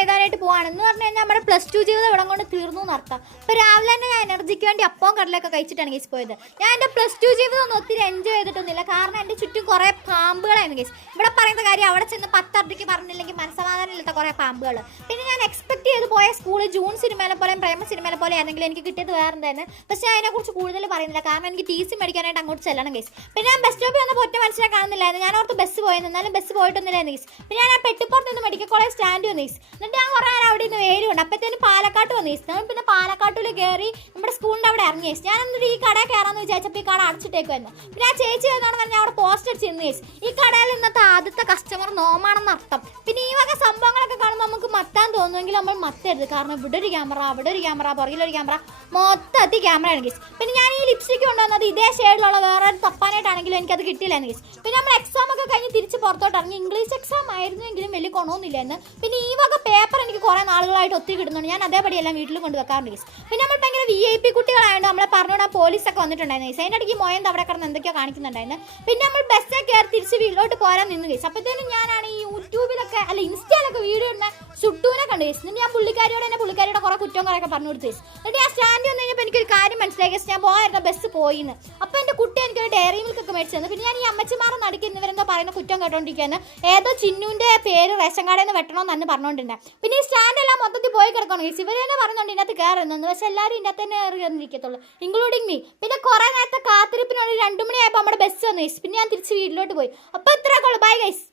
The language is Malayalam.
എഴുതാനായിട്ട് പോവാണെന്ന് പറഞ്ഞു കഴിഞ്ഞാൽ നമ്മുടെ +2 ജീവിതം ഇവിടെ കൊണ്ട് തീർന്നു എന്നർത്ഥം. അപ്പോൾ രാവിലെ തന്നെ ഞാൻ എനർജിക്ക് വേണ്ടി അപ്പവും കടലൊക്കെ കഴിച്ചിട്ടാണ് കേസ് പോയത്. ഞാൻ എൻ്റെ +2 ജീവിതം ഒന്നും ഒത്തിരി എൻജോയ് ചെയ്തിട്ടൊന്നുമില്ല. കാരണം എൻ്റെ ചുറ്റും കുറേ പാമ്പുകളായിരുന്നു കേസ്. ഇവിടെ പറയുന്ന കാര്യം അവിടെ ചെന്ന് 10 പറഞ്ഞില്ലെങ്കിൽ മനസ്സമാധാനം ഇല്ലാത്ത കുറേ പാമ്പുകൾ. പിന്നെ ഞാൻ എക്സ്പെക്ട് ചെയ്ത് പോയ സ്കൂൾ ജൂൺ സിനിമയിലെ പോലെയും പ്രേമ സിനിമയിലെ പോലെ ആണെങ്കിൽ എനിക്ക് കിട്ടിയത് വേറെ എന്തായിരുന്നു. പക്ഷേ അതിനെക്കുറിച്ച് കൂടുതൽ പറയുന്നില്ല. കാരണം എനിക്ക് TC മേടിക്കാനായിട്ട് അങ്ങോട്ട് ചെല്ലണം കേസ്. പിന്നെ ഞാൻ ബസ് സ്റ്റോപ്പിൽ വന്നപ്പോൾ ഒറ്റ മനസ്സിലായി കാണുന്നില്ലായിരുന്നു. ഞാൻ ഓർത്ത് ബസ് പോയെന്ന്, എന്നാലും ബസ് പോയിട്ടൊന്നുമില്ലായിരുന്നു കേസ്. പിന്നെ ഞാൻ പെട്ടിപ്പുറത്ത് നിന്ന് മെഡിക്കൽ കോളേജ് സ്റ്റാൻഡ് വന്നു കേസ്. എന്നിട്ട് ഞാൻ കുറേ നേരം അവിടെ നിന്ന് വേരുണ്ട്. അപ്പോഴത്തേനും പാലക്കാട്ട് വന്നു കേസ്. ഞാൻ പിന്നെ പാലക്കാട്ടിൽ കയറി നമ്മുടെ സ്കൂളിൻ്റെ അവിടെ ഇറങ്ങി കേസ്. ഞാൻ എന്നിട്ട് ഈ കടയിൽ കയറാമെന്ന് വിചാരിച്ചപ്പോൾ ഈ കട അടച്ചിട്ടേക്കുമായിരുന്നു. പിന്നെ ആ ചേച്ചി എന്നാണ് പറഞ്ഞാൽ അവിടെ പോസ്റ്റ് അടിച്ചിരുന്നു കേസ്. ഈ കടയിൽ ഇന്നത്തെ ആദ്യത്തെ കസ്റ്റമർ നോമാണെന്ന് അർത്ഥം. പിന്നെ ഈ വക സംഭവങ്ങളൊക്കെ കാണുമ്പോൾ നമുക്ക് മത്താൻ തോന്നുമെങ്കിൽ നമ്മൾ മത്തരുത്. കാരണം ഇവിടെ ഒരു ക്യാമറ, അവിടെ ഒരു ക്യാമറ, പുറകിലൊരു ക്യാമറ, മൊത്തത്തിൽ ക്യാമറയാണ് കേസ്. പിന്നെ ഞാൻ ഈ ലിപ്സ്റ്റിക്ക് കൊണ്ടുവന്നത് ഇതേ ഷെയ്ഡിലുള്ള വേറെ തപ്പാനായിട്ടാണെങ്കിലും എനിക്കത് കിട്ടിയില്ലായിരുന്നു കേസ്. പിന്നെ നമ്മൾ എക്സാം ഒക്കെ കഴിഞ്ഞ് തിരിച്ച് പുറത്തോട്ട് ഇറങ്ങി. ഇംഗ്ലീഷ് എക്സാം ആയിരുന്നെങ്കിലും വലിയ ഗുണമൊന്നുമില്ലായിരുന്നു. പിന്നെ ഈ വക പേപ്പർ എനിക്ക് കുറേ നാളുകളായിട്ട് ഒത്തിരി കിട്ടുന്നുണ്ട്. ഞാൻ അതേപടി എല്ലാം വീട്ടിൽ കൊണ്ട് വെക്കാറുണ്ട് കേസ്. പിന്നെ നമ്മൾ ഭയങ്കര VIP കുട്ടികളായതുകൊണ്ട് നമ്മളെ പറഞ്ഞുകൊണ്ട് പോലീസൊക്കെ വന്നിട്ടുണ്ടായിരുന്നു കേസ്. അതിൻ്റെ ഇടയ്ക്ക് മോയന്ത് അവിടെ കിടന്ന് എന്തൊക്കെയോ കാണിക്കുന്നുണ്ടായിരുന്നു. പിന്നെ നമ്മൾ ബസ്സേ കയറി തിരിച്ച് വീട്ടിലോട്ട് പോരാൻ നിന്ന് കേസ്. അപ്പോഴത്തേനും ഞാനാണ് ഈ യൂട്യൂബിലൊക്കെ അല്ല ഇൻസ്റ്റയിലൊക്കെ വീഡിയോ ഇടുന്ന സുട്ടുവിനെ കണ്ടു കേസ്. എന്നിട്ട് ഞാൻ പുള്ളിക്കാരിയുടെ കുറേ കുറ്റവും കുറേയൊക്കെ പറഞ്ഞു കൊടുത്തു കേസ്. എന്നിട്ട് ഞാൻ സ്റ്റാൻഡിൽ വന്നു കഴിഞ്ഞപ്പോൾ എനിക്കൊരു കാര്യം മനസ്സിലായി കേസ്. ഞാൻ പോയിരുന്ന ബസ് പോയിന്ന്. അപ്പോൾ എൻ്റെ കുട്ടി എനിക്കൊരു ഡയറി മിൽക്കൊക്കെ മേടിച്ചു തന്നു. പിന്നെ ഞാൻ ഈ അമ്മച്ചിമാരെ നടുക്കുന്നവരെന്താ പറയുന്ന കുറ്റം കേട്ടോണ്ടിരിക്കുകയാണ്. ഏതോ ചിന്നുവിൻ്റെ പേര് റേഷൻ കാർഡിൽ നിന്ന് വെട്ടണമെന്ന് തന്നെ പറഞ്ഞുകൊണ്ടിരുന്നത്. പിന്നെ ഈ സ്റ്റാൻഡെല്ലാം മൊത്തത്തിൽ പോയി കിടക്കണം കേസ്. ഇവർ തന്നെ പറഞ്ഞുകൊണ്ട് ഇതിനകത്ത് കയറുന്നു. പക്ഷേ എല്ലാവരും ഇതിനകത്ത് തന്നെ കയറിയിരിക്കത്തുള്ളൂ, ഇൻക്ലൂഡിങ് മീ. പിന്നെ കുറേ നേരത്തെ കാത്തിരിപ്പിനോട് 2 മണിയായപ്പോൾ നമ്മുടെ ബസ് വന്നു കേസ്. പിന്നെ ഞാൻ തിരിച്ച് വീട്ടിലോട്ട് പോയി. അപ്പോൾ ഇത്രയൊക്കെ ഉള്ളൂ. Bye guys.